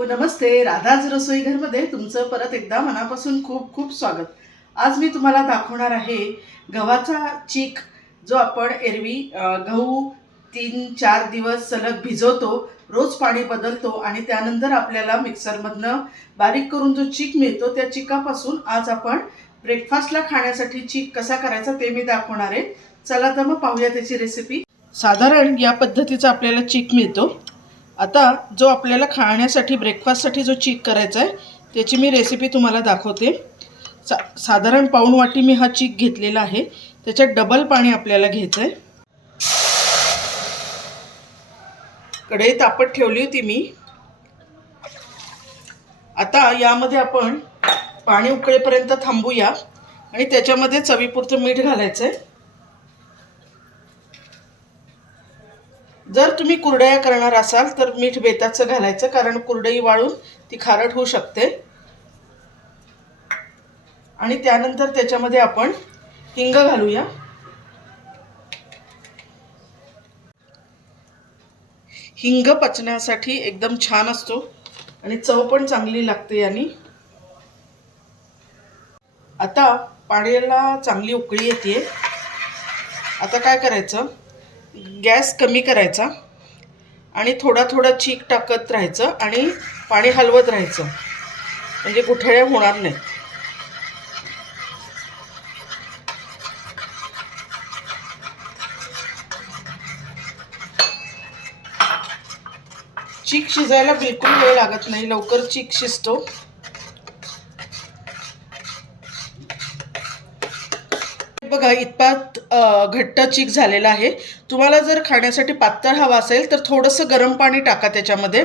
नमस्ते, राधाज रसोई घरमध्ये तुमचं परत एकदा मनापासून खूप खूप स्वागत. आज मी तुम्हाला दाखवणार आहे गव्हाचा चीक, जो आपण एरवी गहू 3-4 दिवस सलग भिजवतो, रोज पाणी बदलतो आणि त्यानंतर आपल्याला मिक्सरमधनं बारीक करून जो चीक मिळतो, त्या चिकापासून आज आपण ब्रेकफास्टला खाण्यासाठी चीक कसा करायचा ते मी दाखवणार आहे. चला तर मग पाहूया त्याची रेसिपी. साधारण या पद्धतीचा आपल्याला चीक मिळतो. आता जो आपल्याला खाण्यासाठी ब्रेकफास्टसाठी जो चीक करायचा आहे त्याची मी रेसिपी तुम्हाला दाखवते. साधारण पाऊण वाटी मी हा चीक घेतलेला आहे. त्याच्यात डबल पाणी आपल्याला घ्यायचं आहे. कढई तापत ठेवली होती मी. आता यामध्ये आपण पाणी उकळेपर्यंत थांबूया आणि त्याच्यामध्ये चवीपुरतं मीठ घालायचं आहे. जर तुम्ही कुरडया करणार असाल तर मीठ बेताचं घालायचं, कारण कुरडई वाळून ती खारट होऊ शकते. आणि त्यानंतर त्याच्यामध्ये आपण हिंग घालूया. हिंग पचण्यासाठी एकदम छान असतो आणि चव पण चांगली लागते यानी. आता पाण्याला चांगली उकळी येते. आता काय करायचं, गॅस कमी करायचा आणि थोडा थोडा चीक टाकत राहायचं आणि पाणी हलवत राहायचं, म्हणजे गुठळ्या होणार नाहीत. चीक शिजायला बिलकुल वेळ लागत नाही, लवकर चीक शिजतो. बघा, इतपात घट्ट चीक झालेला आहे. तुम्हाला जर खाण्यासाठी पातळ हवा असेल तर थोडंसं गरम पाणी टाका त्याच्यामध्ये.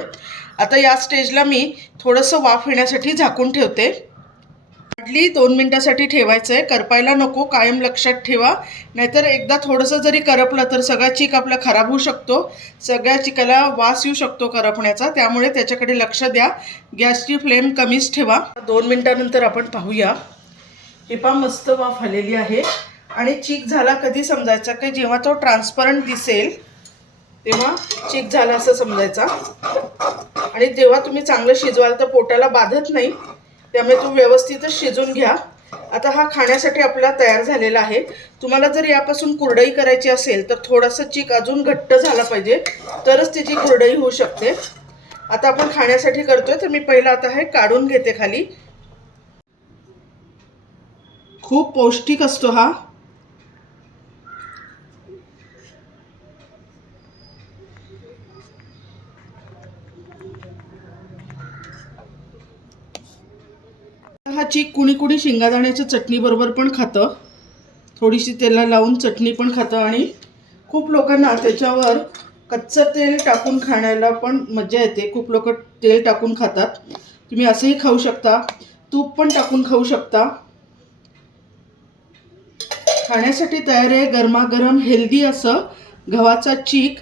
आता या स्टेजला मी थोडंसं वाफ येण्यासाठी झाकून ठेवते. हार्डली 2 मिनिटासाठी ठेवायचं आहे, करपायला नको. कायम लक्षात ठेवा, नाहीतर एकदा थोडंसं जरी करपलं तर सगळा चीक आपला खराब होऊ शकतो. सगळ्या चिकाला वास येऊ शकतो करपण्याचा, त्यामुळे त्याच्याकडे लक्ष द्या. गॅसची फ्लेम कमीच ठेवा. 2 मिनिटानंतर आपण पाहूया. हे पहा, मस्त वाफ आलेली आहे. आणि चीक झाला कधी समजायचा, की जेव्हा तो ट्रान्सपरंट दिसेल तेव्हा चीक झाला असं समजायचा. आणि जेव्हा तुम्ही चांगलं शिजवाल तर पोटाला बाधत नाही, त्यामुळे तो व्यवस्थितच शिजून घ्या. आता हा खाण्यासाठी आपला तयार झालेला आहे. तुम्हाला जर यापासून कुरडई करायची असेल तर थोडंसं चीक अजून घट्ट झाला पाहिजे, तरच त्याची कुरडई होऊ शकते. आता आपण खाण्यासाठी करतोय तर मी पहिला आता हे काढून घेते खाली. खूप पौष्टिक असतो हा. हा चीक कुणी कुणी शेंगादाण्याच्या चटणी बरोबर पण खातं. थोडीशी तेला लावून चटणी पण खातं आणि खूप लोकांना त्याच्यावर कच्चं तेल टाकून खाण्याला पण मजा येते. खूप लोक तेल टाकून खातात. तुम्ही असंही खाऊ शकता, तूप पण टाकून खाऊ शकता. खाण्यासाठी तयार आहे गरमागरम हेल्दी असं गव्हाचा चीक.